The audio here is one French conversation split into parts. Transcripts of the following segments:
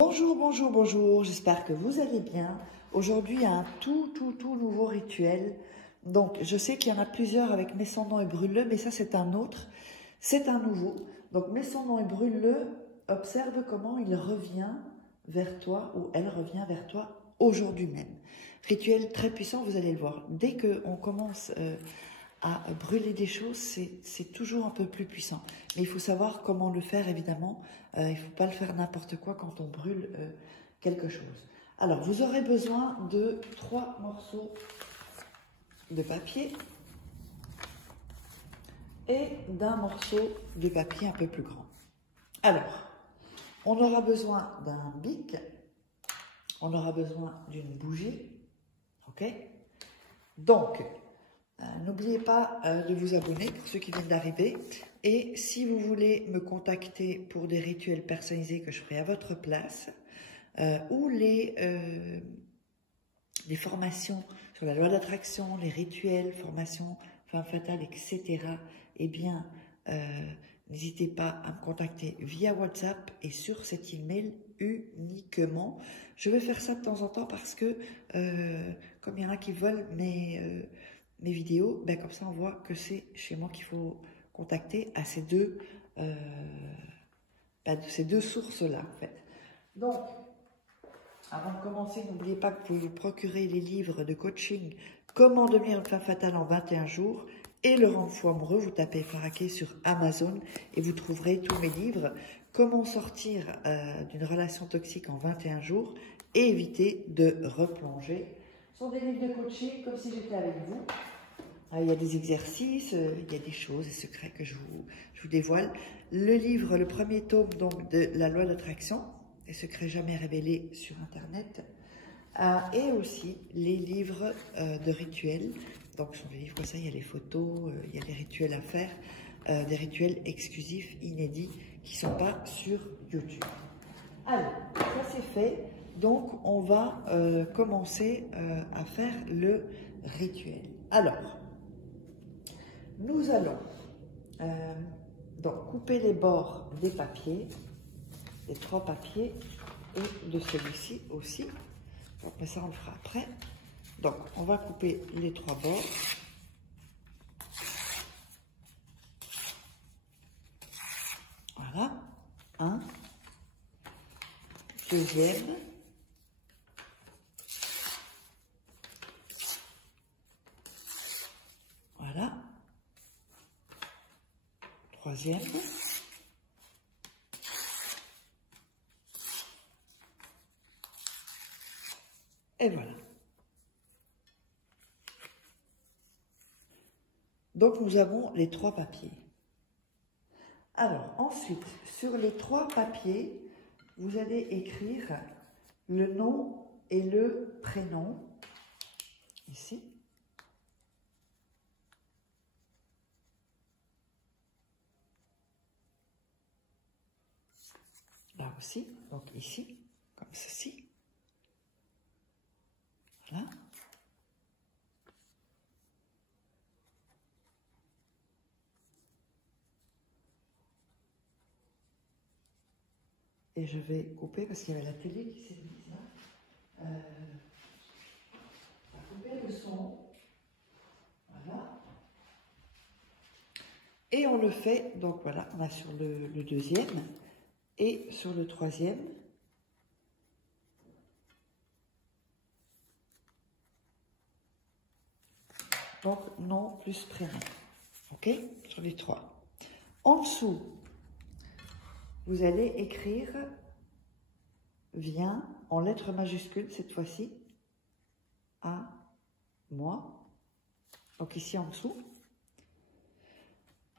Bonjour, bonjour, bonjour, j'espère que vous allez bien. Aujourd'hui, un tout nouveau rituel. Donc, je sais qu'il y en a plusieurs avec Mets son nom et brûle-le, mais ça, c'est un autre. C'est un nouveau. Donc, Mets son nom et brûle-le, observe comment il revient vers toi ou elle revient vers toi aujourd'hui même. Rituel très puissant, vous allez le voir. Dès qu'on commence à brûler des choses, c'est toujours un peu plus puissant. Mais il faut savoir comment le faire, évidemment. Il ne faut pas le faire n'importe quoi quand on brûle quelque chose. Alors, vous aurez besoin de 3 morceaux de papier et d'un morceau de papier un peu plus grand. Alors, on aura besoin d'un bic, on aura besoin d'une bougie, ok? Donc, n'oubliez pas de vous abonner pour ceux qui viennent d'arriver. Et si vous voulez me contacter pour des rituels personnalisés que je ferai à votre place, ou les formations sur la loi d'attraction, les rituels, formations, femme fatale, etc., eh bien, n'hésitez pas à me contacter via WhatsApp et sur cet email uniquement. Je vais faire ça de temps en temps parce que, comme il y en a qui veulent mes vidéos, ben comme ça on voit que c'est chez moi qu'il faut contacter à ces deux sources-là, en fait. Donc, avant de commencer, n'oubliez pas que vous pouvez vous procurer les livres de coaching « Comment devenir une femme fatale en 21 jours » et « Le rendre fou amoureux ». Vous tapez Faraké sur Amazon et vous trouverez tous mes livres. « Comment sortir d'une relation toxique en 21 jours » et éviter de replonger. Ce sont des livres de coaching comme si j'étais avec vous. Il y a des exercices, il y a des choses, des secrets que je vous dévoile. Le livre, le premier tome donc, de la loi d'attraction, les secrets jamais révélés sur Internet, et aussi les livres de rituels. Donc, sur les livres comme ça, il y a les photos, il y a les rituels à faire, des rituels exclusifs, inédits, qui ne sont pas sur YouTube. Alors, ça c'est fait. Donc, on va commencer à faire le rituel. Alors, nous allons donc couper les bords des papiers, les 3 papiers et de celui-ci aussi. Donc, mais ça on le fera après. Donc on va couper les 3 bords. Voilà, un, deuxième, voilà, troisième, et voilà. Donc nous avons les 3 papiers. Alors ensuite, sur les 3 papiers, vous allez écrire le nom et le prénom, ici. Là aussi, donc ici, comme ceci. Voilà. Et je vais couper parce qu'il y avait la télé qui s'est mise là. On va couper le son. Voilà. Et on le fait, donc voilà, on a sur le deuxième et sur le troisième. Donc nom plus prénom. Ok? Sur les 3. En dessous, vous allez écrire viens en lettres majuscules cette fois-ci à moi. Donc ici en dessous.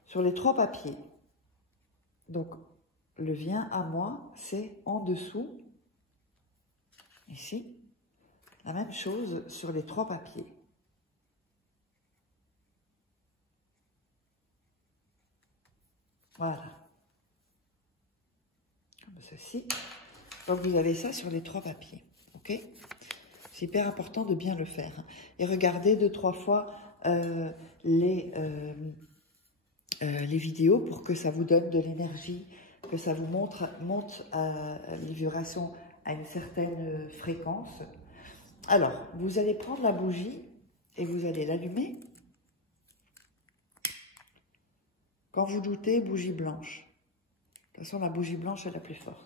Sur les 3 papiers. Donc le viens à moi, c'est en dessous. Ici. La même chose sur les 3 papiers. Voilà. Comme ceci. Donc vous avez ça sur les 3 papiers. Ok? C'est hyper important de bien le faire. Et regardez 2-3 fois les vidéos pour que ça vous donne de l'énergie, que ça vous monte les vibrations à une certaine fréquence. Alors, vous allez prendre la bougie et vous allez l'allumer. Quand vous doutez, bougie blanche. De toute façon, la bougie blanche est la plus forte.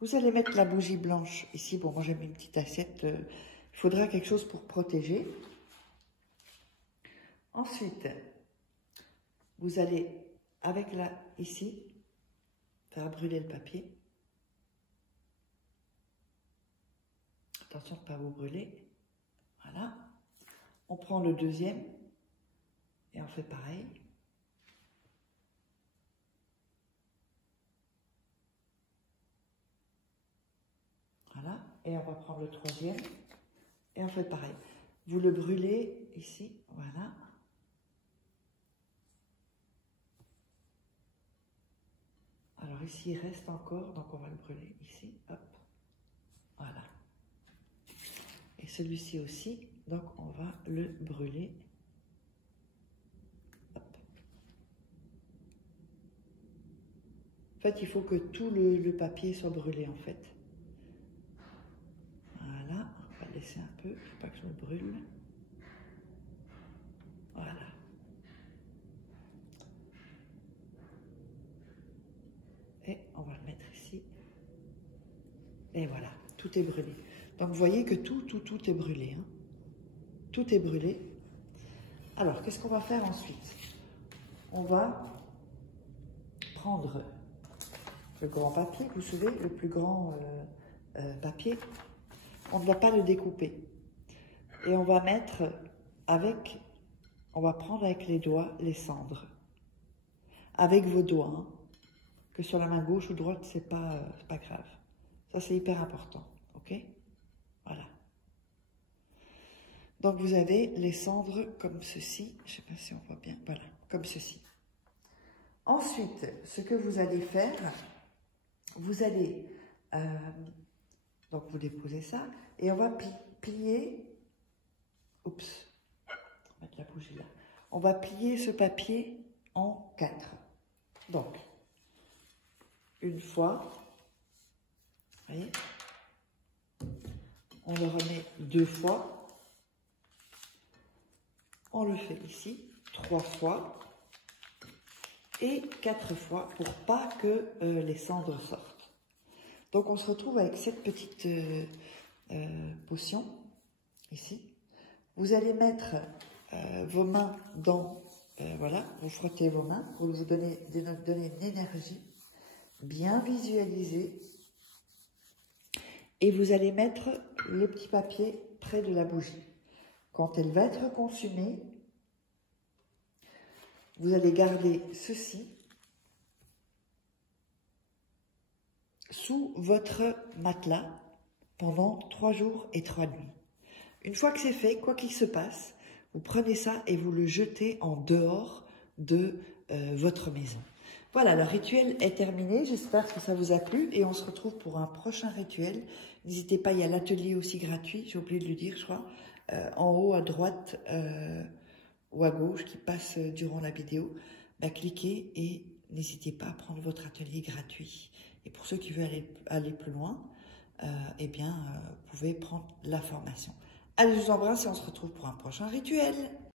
Vous allez mettre la bougie blanche ici. Bon, moi j'ai mis une petite assiette. Il faudra quelque chose pour protéger. Ensuite, vous allez, avec la, ici, faire brûler le papier. Attention de ne pas vous brûler. Voilà. On prend le deuxième et on fait pareil. Voilà. Et on va prendre le troisième et on fait pareil. Vous le brûlez ici. Voilà. Alors ici, il reste encore, donc on va le brûler ici, hop, voilà. Et celui-ci aussi, donc on va le brûler, hop. En fait, il faut que tout le papier soit brûlé, en fait. Voilà, on va laisser un peu, il ne faut pas que je me brûle. Voilà. Et on va le mettre ici. Et voilà, tout est brûlé. Donc, vous voyez que tout est brûlé. Hein. Tout est brûlé. Alors, qu'est-ce qu'on va faire ensuite? On va prendre le grand papier, vous savez, le plus grand papier. On ne va pas le découper. Et on va mettre avec, on va prendre avec les doigts les cendres. Avec vos doigts. Hein. Que sur la main gauche ou droite, c'est pas grave. Ça, c'est hyper important. OK? Voilà. Donc, vous avez les cendres comme ceci. Je ne sais pas si on voit bien. Voilà, comme ceci. Ensuite, ce que vous allez faire, vous allez... donc, vous déposez ça. Et on va plier... Oups. On va mettre la bougie là. On va plier ce papier en 4. Donc... Une fois, vous voyez, on le remet 2 fois, on le fait ici 3 fois et 4 fois pour pas que les cendres sortent. Donc on se retrouve avec cette petite potion ici. Vous allez mettre vos mains dans, voilà, vous frottez vos mains pour vous donner une énergie. Bien visualiser et vous allez mettre le petit papier près de la bougie. Quand elle va être consumée, vous allez garder ceci sous votre matelas pendant 3 jours et 3 nuits. Une fois que c'est fait, quoi qu'il se passe, vous prenez ça et vous le jetez en dehors de votre maison. Voilà, le rituel est terminé. J'espère que ça vous a plu et on se retrouve pour un prochain rituel. N'hésitez pas, il y a l'atelier aussi gratuit, j'ai oublié de le dire, je crois, en haut à droite ou à gauche qui passe durant la vidéo. Bah, cliquez et n'hésitez pas à prendre votre atelier gratuit. Et pour ceux qui veulent aller plus loin, eh bien, vous pouvez prendre la formation. Allez, je vous embrasse et on se retrouve pour un prochain rituel.